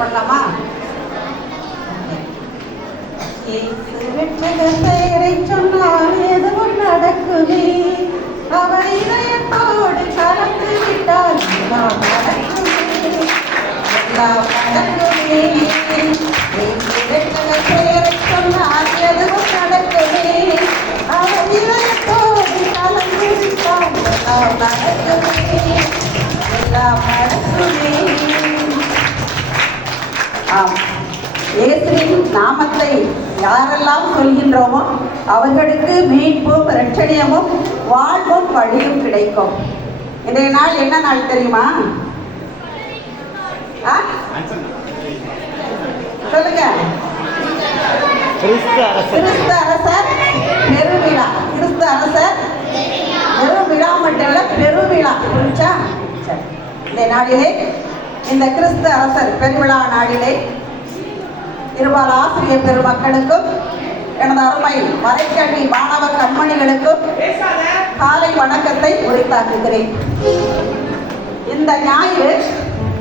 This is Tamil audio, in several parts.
பண்ணலாமா பெயரை சொன்னால் எதுவும் நடக்குமே. அவர் இதயத்தோடு கலந்து விட்டால் எல்லாம் நடக்குமே. எல்லாம் நடக்குமே. ஆம். இயேசுவின் நாமத்தை யாரெல்லாம் சொல்கின்றோமோ அவர்களுக்கு மீட்பும் ரட்சணியமும் வாழ்வும் வழியும் கிடைக்கும். இன்றைய நாள் என்ன நாள் தெரியுமா? சொல்லுங்க. கிறிஸ்து அரசர். பெருவிழா. கிறிஸ்து அரசர் பெருவிழா மட்டும் இல்ல பெருவிழா. புரிச்சா இந்த நாளிலே இந்த கிறிஸ்து அரசர் பெருவிழா நாளிலே இருபால் ஆசிரியர் பெருமக்களுக்கும் எனது அருமை மறைக்கல்வி மாணவ கண்மணிகளுக்கும் காலை வணக்கத்தை உரித்தாக்குகிறேன். இந்த ஞாயிறு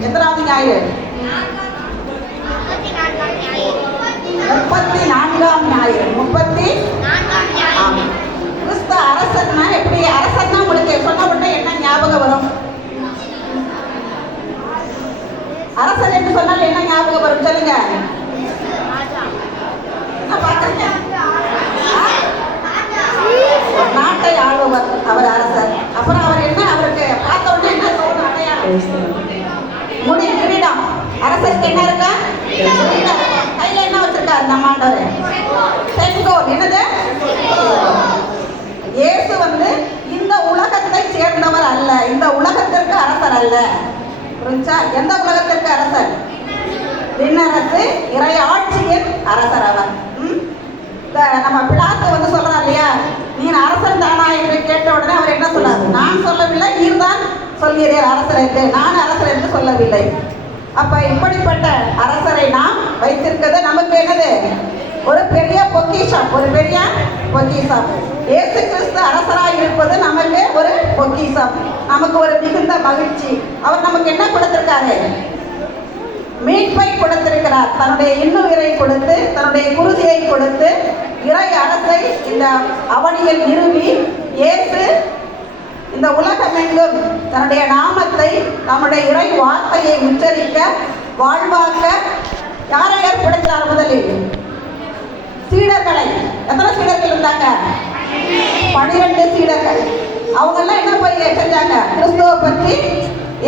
எத்தனாவது ஞாயிறு? முப்பத்தி நான்காம் ஞாயிறு. முப்பத்தி கிறிஸ்து அரசன்னா எப்படி? அரசன்னா உங்களுக்கு சொன்ன உடனே என்ன ஞாபகம் வரும்? அரசர் என்று சொன்னால் என்ன ஞாபகம் வரும் சொல்லுங்க. நாட்டை ஆளுவர் அவர் அரசர். அப்புறம் அவர் என்ன? அவருக்கு பார்த்த உடனே என்ன தோணும் அடையாளம் முடி கிரீடம். அரசருக்கு என்ன இருக்கா? கையில என்ன வச்சிருக்காரு? நம்ம ஆண்டவர். செங்கோல். என்னது? இயேசு வந்து இந்த உலகத்தை சேர்ந்தவர் அல்ல. இந்த உலகத்திற்கு அரசர் அல்ல. புரிஞ்சா? எந்த உலகத்திற்கு அரசர்? விண்ணரசு இறை ஆட்சியின் அரசர் அவர். ம்? இந்த நம்ம பிளாத்து வந்து சொல்றார் இல்லையா? நீ அரசன் தானா என்று கேட்ட உடனே அவர் என்ன சொல்றாரு நான் சொல்லவில்லை நீர் தான் சொல்கிறீர் அரசர் என்று. நான் அரசர் என்று சொல்லவில்லை. அப்ப இப்படிப்பட்ட அரசரை நாம் வைத்திருக்கிறது நமக்கு என்னது ஒரு பெரிய பொக்கிஷம் ஒரு பெரிய பொக்கிஷம். ஏசு கிறிஸ்து அரசராக இருப்பது நமக்கு ஒரு பொக்கிஷம். நமக்கு ஒரு மிகுந்த மகிழ்ச்சி. அவர் நமக்கு என்ன கொடுத்திருக்காரு? மீட்பை கொடுத்திருக்கிறார். தன்னுடைய இன்னுயிரை கொடுத்து தன்னுடைய குருதியை கொடுத்து இறை அரசை இந்த அவனியில் நிறுவி ஏற்று இந்த உலகமெங்கும் தன்னுடைய நாமத்தை நம்முடைய இறை வார்த்தையை உச்சரிக்க வாழ்வாக்க யாரை ஏற்படுத்தினார் முதலில்? சீடர்களை. எத்தனை சீடர்கள் இருந்தாங்க? பனிரெண்டு சீடர்கள். அவங்கெல்லாம் என்ன போய் செஞ்சாங்க கிறிஸ்துவ பற்றி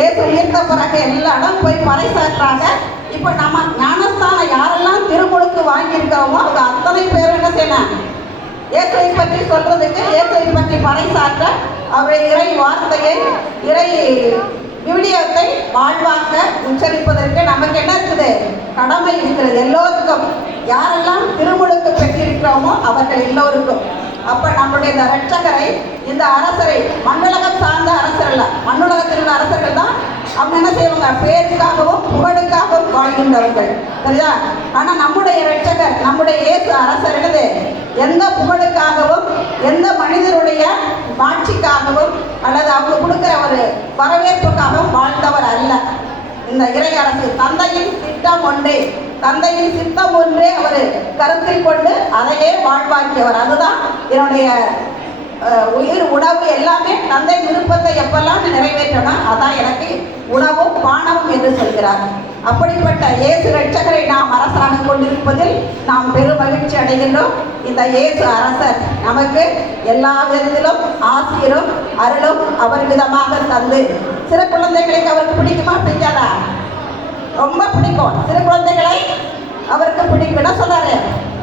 ஏசு உயர்த்த பிறகு எல்லா இடம் போய் பறைசாற்றாங்க இப்போ நம்ம ஞானஸ்தானம் யாரெல்லாம் திருமுழுக்கு வாங்கியிருக்கிறோமோ அவங்க அத்தனை பேரும் என்ன செய்யணும் இயேசுவை பற்றி சொல்றதுக்கு இயேசுவை பற்றி பறைசாற்ற அவருடைய இறை வார்த்தையை இறை விவிலியத்தை வாழ்வாக்க உச்சரிப்பதற்கு இருக்கிறது கடமை இருக்கிறது எல்லோருக்கும். யாரெல்லாம் திருமுழுக்கு பெற்றிருக்கிறோமோ அவர்கள் எல்லோருக்கும். அப்ப நம்முடைய இந்த ரட்சகரை இந்த அரசரை மண்ணுலகம் சார்ந்த அரசர் அல்ல மண்ணுலகத்தில் உள்ள அரசர்கள் தான் அவங்க என்ன செய்வாங்க? பேருக்காகவும் புகழுக்காகவும் வாழ்கின்றவர்கள். சரியா? ஆனா நம்முடைய ரட்சகர் நம்முடைய இயேசு அரசர் என்னது? எந்த புகழுக்காகவும் எந்த மனிதருடைய மாட்சிக்காகவும் அல்லது அவங்க கொடுக்கிற ஒரு வரவேற்புக்காகவும் வாழ்ந்தவர் அல்ல. இந்த இறை அரசு தந்தையின் திட்டம் ஒன்றே. தந்தையின் சித்தம் ஒன்றே அவர் கருத்தில் கொண்டு அதையே வாழ்வாக்கியவர். அதுதான் என்னுடைய உயிர் உணவு எல்லாமே தந்தை விருப்பத்தை எப்பெல்லாம் நிறைவேற்றணும் அதான் எனக்கு உணவும் பானமும் என்று சொல்கிறார். அப்படிப்பட்ட இயேசு ரட்சகரை நாம் அரசராக கொண்டிருப்பதில் நாம் பெரும் மகிழ்ச்சி அடைகின்றோம். இந்த இயேசு அரசர் நமக்கு எல்லா விதத்திலும் ஆசிரியரும் அருளும் அவர் விதமாக தந்து. சிறு குழந்தைகளுக்கு அவருக்கு பிடிக்குமா? பிடிக்காதா? ரொம்ப பிடிக்கும். சிறு குழந்தைகளை அவருக்கு பிடிக்கும் என்ன சொன்னாரு.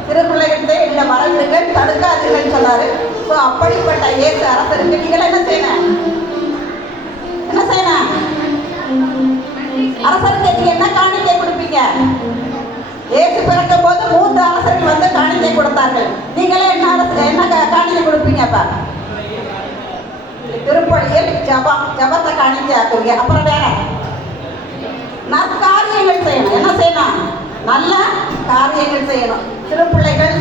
சிறு பிள்ளைகளை இந்த மரங்கள் தடுக்காதீர்கள் சொன்னாரு. ஸோ அப்படிப்பட்ட இயேசு அரசருக்கு நீங்கள் என்ன செய்யணும் என்ன செய்யணும் அரசருக்கு நீங்க என்ன காணிக்கை கொடுப்பீங்க? இயேசு பிறக்கும் போது மூன்று அரசர்கள் வந்து காணிக்கை கொடுத்தார்கள். நீங்களே என்ன அரசு என்ன கா- காணிக்கை கொடுப்பீங்க அப்ப? திருப்பலியில் ஜபம் ஜபத்தை காணிக்கை ஆக்குவீங்க அப்புறம் வேற? காரியங்கள் செய்யணும். என்ன செய்யணும்? நல்ல காரியங்கள் செய்யணும். சிறு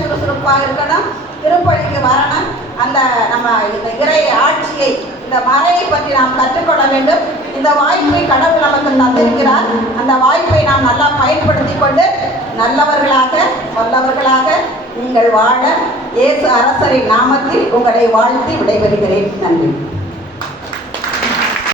சுறுசுறுப்பாக இருக்கணும். திருப்பள்ளிக்கு வரணும். அந்த நம்ம இந்த இறை ஆட்சியை இந்த மறையை பற்றி நாம் கற்றுக்கொள்ள வேண்டும். இந்த வாய்ப்பை கடவுள் நமக்கு தந்திருக்கிறார். அந்த வாய்ப்பை நாம் நல்லா பயன்படுத்தி கொண்டு நல்லவர்களாக வல்லவர்களாக நீங்கள் வாழ இயேசு அரசரின் நாமத்தில் உங்களை வாழ்த்தி விடைபெறுகிறேன். நன்றி.